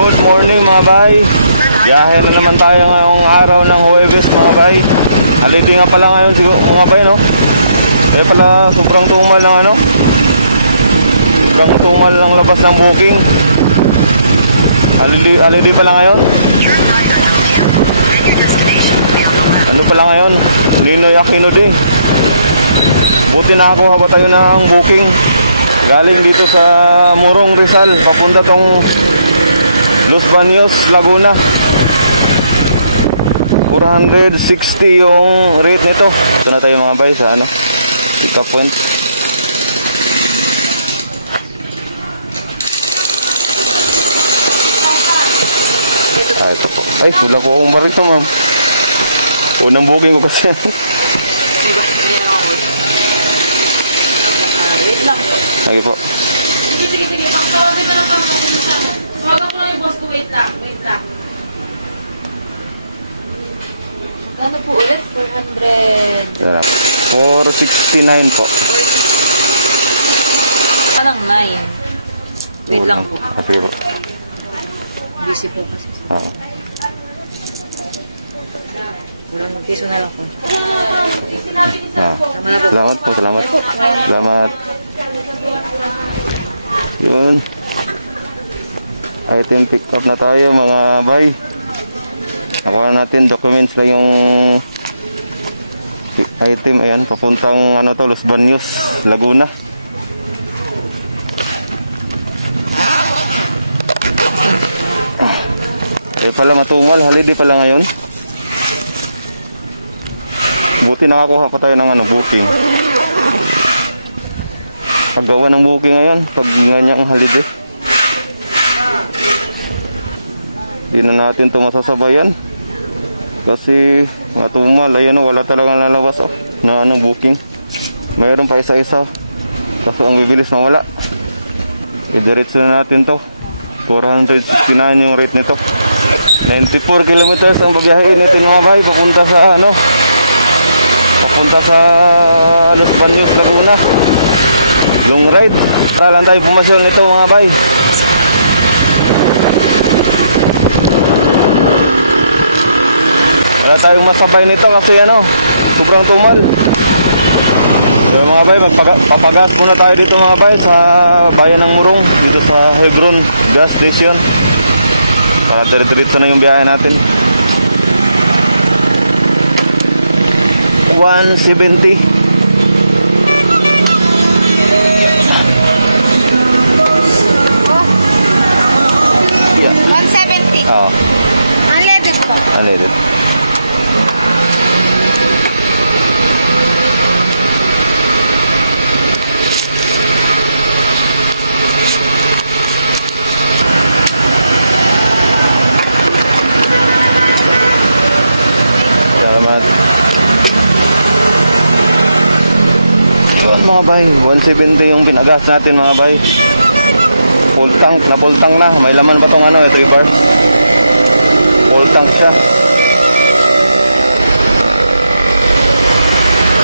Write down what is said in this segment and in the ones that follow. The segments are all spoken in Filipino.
Good morning mga bay. Biyahe na naman tayo ngayong araw ng Huwebes mga bay. Holiday nga pala ngayon siguro mga bay, no? Kaya pala sobrang tumal ng ano, sobrang tumal ng labas ng booking. Holiday pala ngayon. Ano pala ngayon? Ninoy Aquino Day. Buti nakakuha pa tayo ng booking galing dito sa Morong Rizal papunta tong Los Baños, Laguna. 460 yung rate nito. Ito na tayo mga bay sa ano, pick-up point. Ito po. Ay, wala ko akong barito, ma'am. Unang booking ko kasi. Lagi po. Ano po ulit? 400. 469 po. Parang 9. Wait lang po. Kasi po. Busy po kasi. Ilang piso na lang po. Salamat po, salamat. Salamat. Yun. Item pick up na tayo mga bay. Nakuha natin documents lang yung item. Ayan, papuntang ano to, Los Baños, Laguna. Pala matumal, holiday pala ngayon. Buti nakakuha pa tayo ng ano, booking. Paggawa ng booking ngayon, pag nganyang holiday. Hindi na natin ito masasabayan. Kasi matumal, ayan o, wala talagang lalabas o, na ano, booking. Mayroon pa isa-isa. Kaso ang bibilis mawala. Idiretso na natin to. 469 yung rate nito. 94 kilometers ang babiyahin natin mga bay, papunta sa ano, papunta sa Los Baños, Laguna. Long ride. Para lang tayo pumasyal nito mga bay. Wala tayong masabay nito kasi ano, sobrang tumal. So mga bay, papagas muna tayo dito mga bay sa bayan ng Morong, dito sa Hebron gas station. Para diretso na yung biyahe natin. 170. Yeah. 170. Oo. Unleaded po. Unleaded. Salamat. Yun mga bay, 170 yung pinagas natin mga bay. Full tank, na full tank na. May laman ba tong ano, 3 bars? Full tank siya.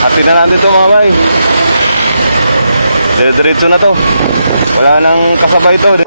Hati na natin ito mga bay. Diretso na to. Wala nang kasabay ito.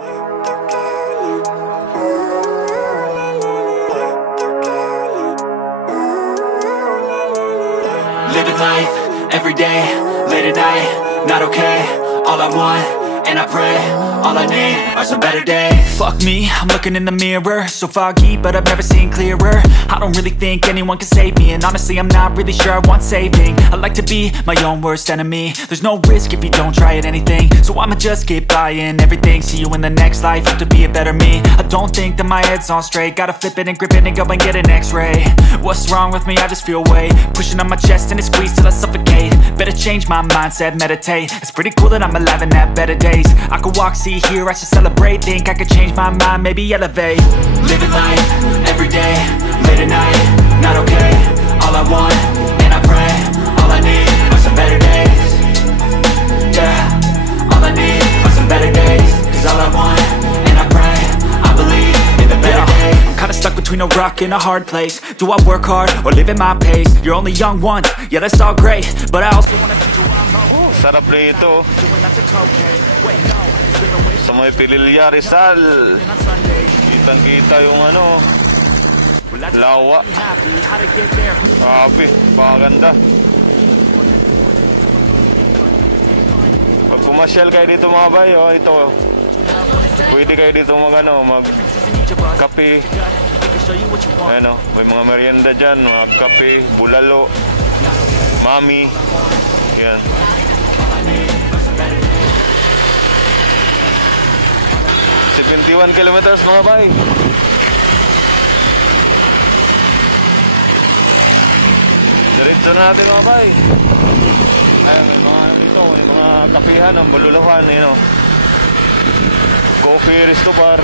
Living life, every day, late at night, not okay. All I want, and I pray, all I need are some better days. Fuck me, I'm looking in the mirror, so foggy, but I've never seen clearer. I don't really think anyone can save me, and honestly I'm not really sure I want saving. I like to be my own worst enemy. There's no risk if you don't try at anything, so I'ma just keep buying everything. See you in the next life, have to be a better me. I don't think that my head's on straight, gotta flip it and grip it and go and get an x-ray. What's wrong with me? I just feel weight pushing on my chest and it squeezes till I suffocate. Better change my mindset, meditate. It's pretty cool that I'm alive and have better days. I could walk, see, hear, I should celebrate. Think I could change my mind, maybe elevate. Living life, every day, late at night, not okay. All I want, and I pray, all I need are some better days. Yeah, all I need are some better days. Cause all I want, and I pray, I believe in the better days. I'm kinda stuck between a rock and a hard place. Do I work hard, or live at my pace? You're only young once, yeah that's all great, but I also wanna see where I'm going. Sarap rito. Sa may Pililya, Rizal. Dito Kitang-kita yung ano, lawa. Grabe, paganda. Pag pumasyal kayo dito mga bay, oh, ito. Pwede kayo dito mag-kape. Ano, may mga merienda dyan, mga kape, bulalo, mami. Yan. – 71 kilometers mga bay. Diretso na natin mga bay. Ayun, may mga ano dito, may mga kapihan, ang maluluhan, you know. Coffee, resto bar.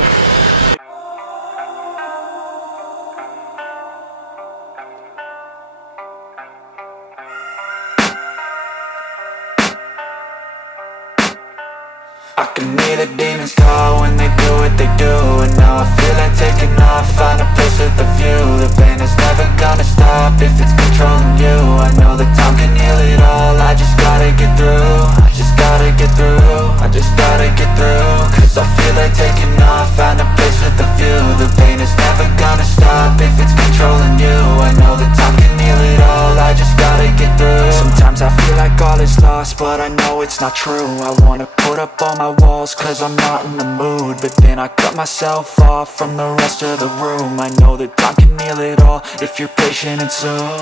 I can hear the demons call when they do what they do. And now I feel like taking off, find a place with a view. The pain is never gonna stop if it's controlling you. I know that time can heal it all, I just gotta get through. I just gotta get through, I just gotta get through. Cause I feel like taking off, find a place with a view. The pain is never gonna stop if it's controlling you. I know that time can heal it all, I just gotta get through. Sometimes I feel like all is lost, but I know it's not true. I wanna put up all my walls cause I'm not in the mood, but then I cut myself off from the rest of the room. I know that time can heal it all if you're patient, and soon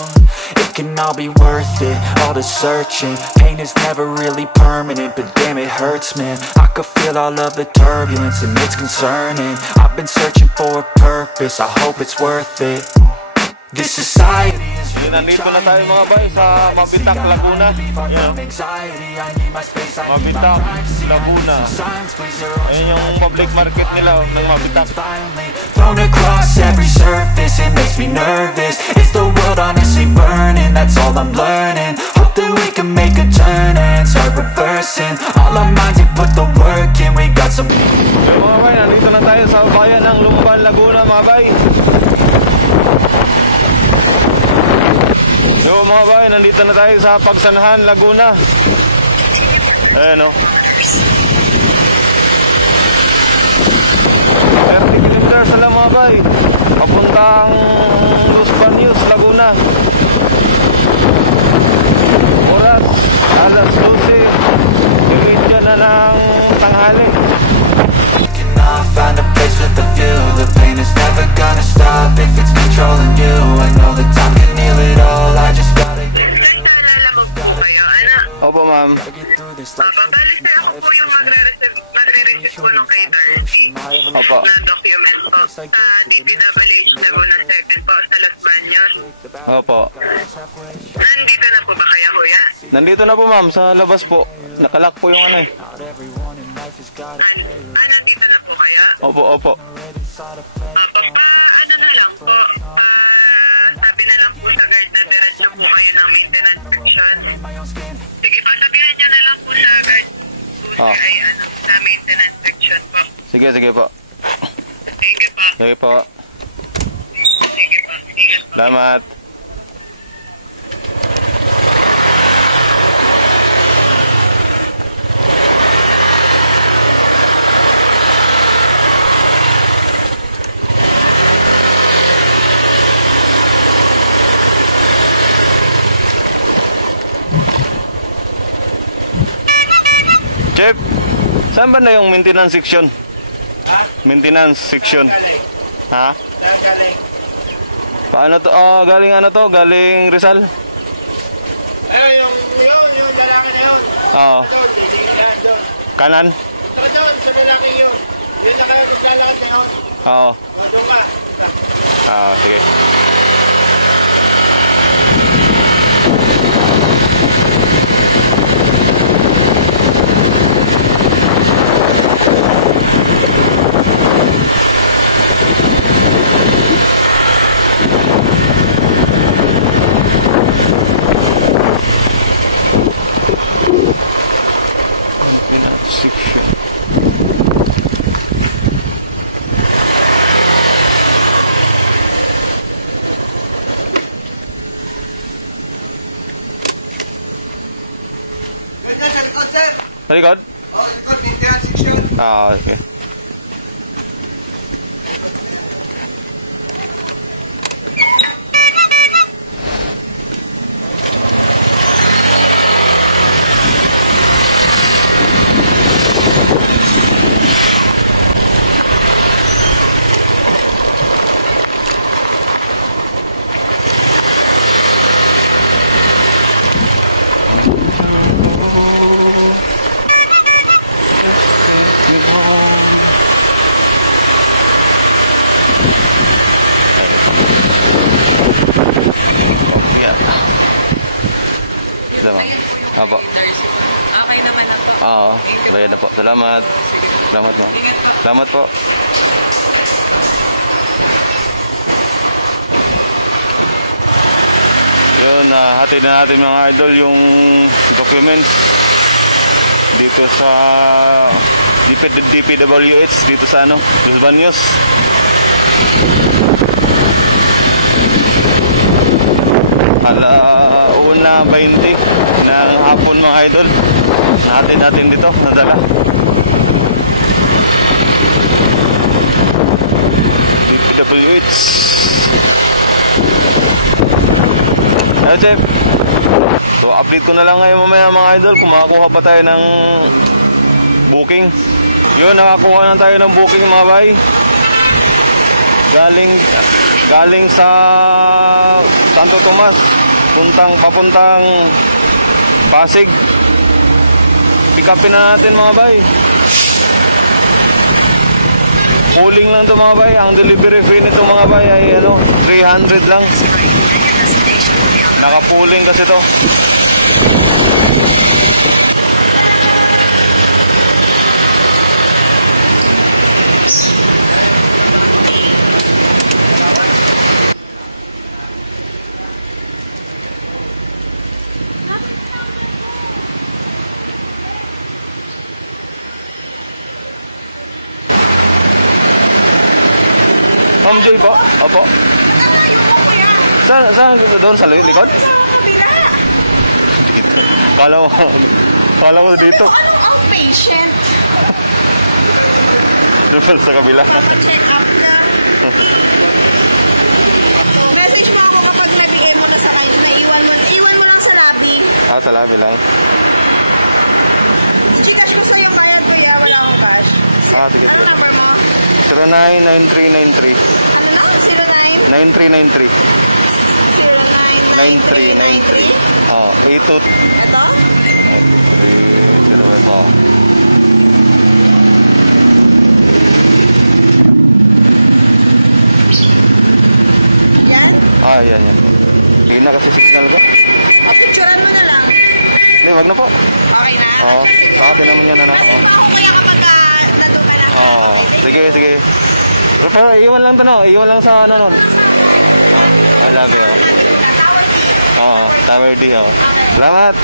it can all be worth it, all the searching. Pain is never really permanent, but damn it hurts, man. I could feel all of the turbulence and it's concerning. I've been searching for a purpose, I hope it's worth it. This society is really Nandito na tayo mga bay sa Mabitak, Laguna. Yan. Mabitak, Laguna. Ayan yung public market nila ng Mabitak. Thrown across every surface, it makes me nervous. Is the world honestly burning? That's all I'm learning. Hope that we can make a turn and start reversing all our minds and put the work in. We got some. So mga bay, nandito na tayo sa bayan ng Lumban, Laguna mga bay. So mga bay, nandito na tayo sa Pagsanahan, Laguna. Ayan o. 30 kilometers na lang mga bay. Papuntang Los Baños, Laguna. Oras, alas 12. Diretso na ng tanghali. Find a place with a view. The pain is never gonna stop if it's controlling you. I know that time can heal it all, I just gotta Opo ma'am. get through this life. Opo. Opo. Nandito na po ba kayo, kuya? Nandito na po ma'am, sa labas po. Nakalock po yung ano eh. Nandito na po kayo? Opo, opo. Ano na lang po, sabi na lang po sa guard na diretso po kayo ng maintenance section. Sige po, sabihan nyo na lang po sa guard po ay sa maintenance section po. Sige, sige po. Sige po. Sige po. Sige po. Sige po. Salamat. Jeff, saan ba na yung maintenance section? Ha? Maintenance section. Ha? Saan galing? Paano to? Oh, galing ano to? Galing Rizal? Yung lalaki na yun. Oo. Doon, yan doon. Kanan? Doon, sa lalaki yun. Yung nakalalakad na yun. Oo. Doon ka. Ah, sige. Sa likod? Oh, ito, maintenance section. Ah, okay. Apo. Okay naman ako. Oo. Bayad na po. Salamat. Salamat po. Ingat po. Salamat po. Yun, hatid na natin mga idol yung documents dito sa DPWH dito sa Los Baños. Alauna 20 ng hapon mga idol. Hatid natin dito, nadala. DPWH. Hello, Chef. So, update ko na lang ngayon mamaya mga idol kung makakuha pa tayo ng booking. Yun, nakakuha na tayo ng booking mga bay. Galing sa Santo Tomas, papuntang Pasig. Pick upin na natin mga bay. Pooling lang to mga bay. Ang delivery fee nito mga bay ay 300 lang. Naka-pooling kasi to. Ma'am Joy po? Opo. Saan doon sa likod? Dito. Kala ko dito. Ang patient. Doon sa kabila. Check up na. Message mo ako kapag nag-PM mo na sa kanya. Iwan mo lang sa lobby. Sa lobby lang. Gcash ko sa'yo bayad ko ya. Wala akong cash. Sige. Ano number mo? 099393. Ano na? 9393. 0993. 9393. Oh, 82. Ito? 03. Oh. Yan? Yan po. Hindi na kasi signal ko. Picturean mo na lang. Hindi, wag na po. Okay na? Oo. Tinaman niya na na. Kasi kaya kapag nandun ka na. Sige. Pero iwan lang to, no? Iwan lang sa nun. I love you. Tamer D. Salamat.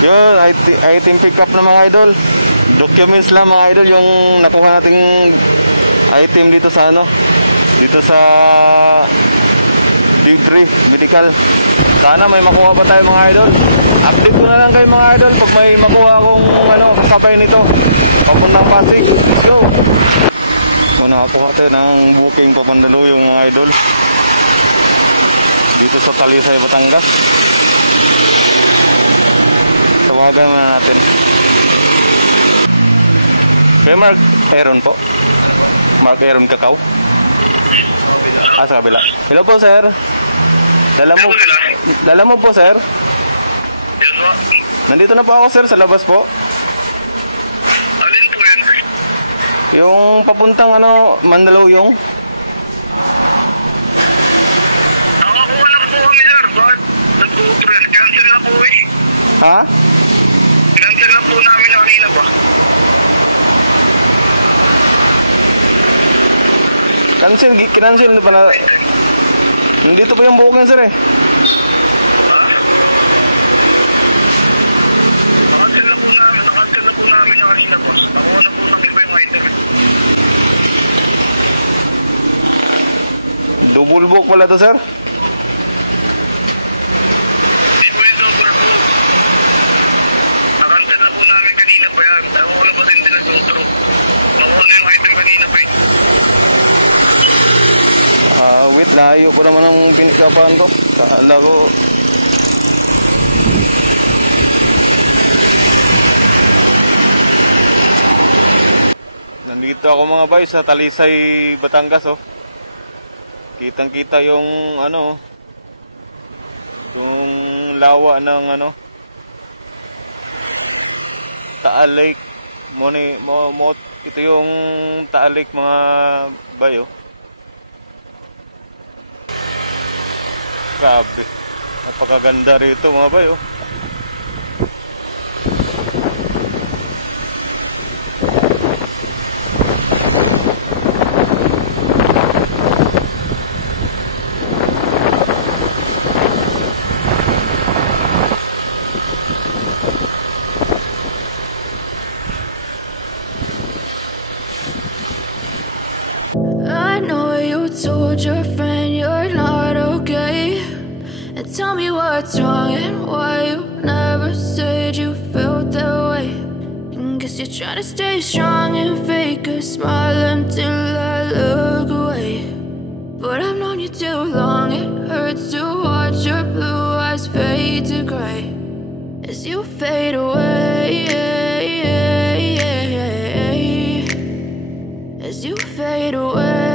Yun, item pick up na mga idol. Documents lang mga idol yung nakuha nating item dito sa dito sa Degree Medical. Sana may makuha pa tayo mga idol. Update ko na lang kayo mga idol pag may makuha akong kasabay nito. Papuntang Pasig. Let's go. So nakakuha tayo ng booking pa Mandaluyong mga idol. Dito sa Talisay, Batangas. Tawagan muna natin. Kay Mark Aaron po. Mark Aaron Kakao. Sa kabila. Hello po, sir. Dala mo po, sir. Nandito na po ako, sir, sa labas po. Alin po yan? Yung papuntang Mandaluyong. Nakakuha na po kami, sir. Bakit nag-uutro? Cancel na po eh. Ha? Cancel na po namin na kanina ba? Kinancel na pa na. Nandito pa yung booking, sir eh. Nakancel na po namin na kanina ba? Nakuha na po ng iba yung item. Double book pala to, sir. Di po yung double po. Nakancel na po namin kanina pa yan. Nakuha na pa din din nag-outro. Nakuha na yung item kanina pa eh. Wait, layo ko naman ang pinikapan to. Kala ko. Nandito Dito ako mga bay sa Talisay, Batangas oh. Kitang-kita yung ano, yung lawa ng ano, Taal Lake. Ito yung Taal Lake mga bay oh. Grabe. Napakaganda rito mga bay oh. I know you told your friend you're not okay, and tell me what's wrong and why you never said you felt that way. And guess you're trying to stay strong and fake a smile until I look away. But I've known you too long, it hurts to watch your blue eyes fade to gray as you fade away. As you fade away.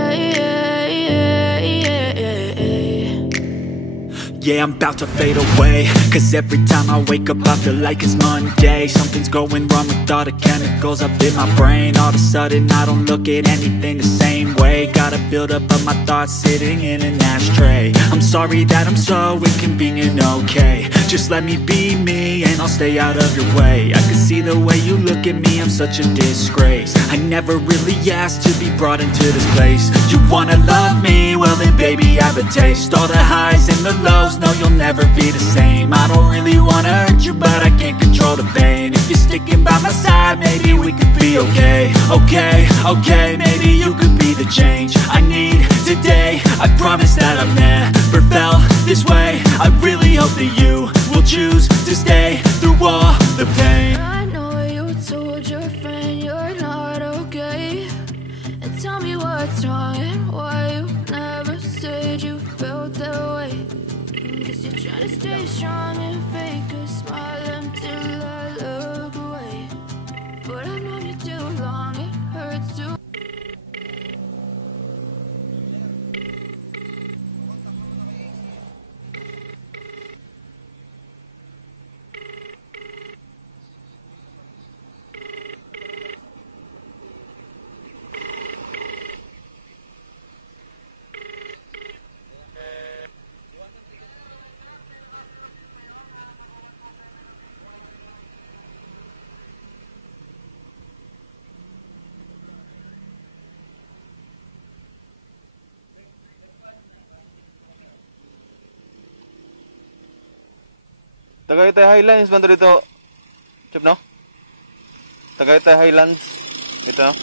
Yeah, I'm about to fade away, cause every time I wake up I feel like it's Monday. Something's going wrong with all the chemicals up in my brain. All of a sudden I don't look at anything the same way. Gotta build up of my thoughts sitting in an ashtray. I'm sorry that I'm so inconvenient, okay. Just let me be me and I'll stay out of your way. I can see the way you look at me, I'm such a disgrace. I never really asked to be brought into this place. You wanna love me? Well then baby I have a taste. All the highs and the lows, no you'll never be the same. I don't really wanna hurt you but I can't control the pain. If you're sticking by my side, maybe we could be okay. Okay, maybe you could be the change I need today. I promise that I've never felt this way. I really hope that you will choose to stay through all the pain. I know you told your friend you're not okay, and tell me what's wrong and why you never said you felt that way. Guess you're trying to stay strong and fake a smile until I look away. But I've known you too long, it hurts to. Tagaytay Highlands man dito. Chip no? Tagaytay Highlands. Ito no?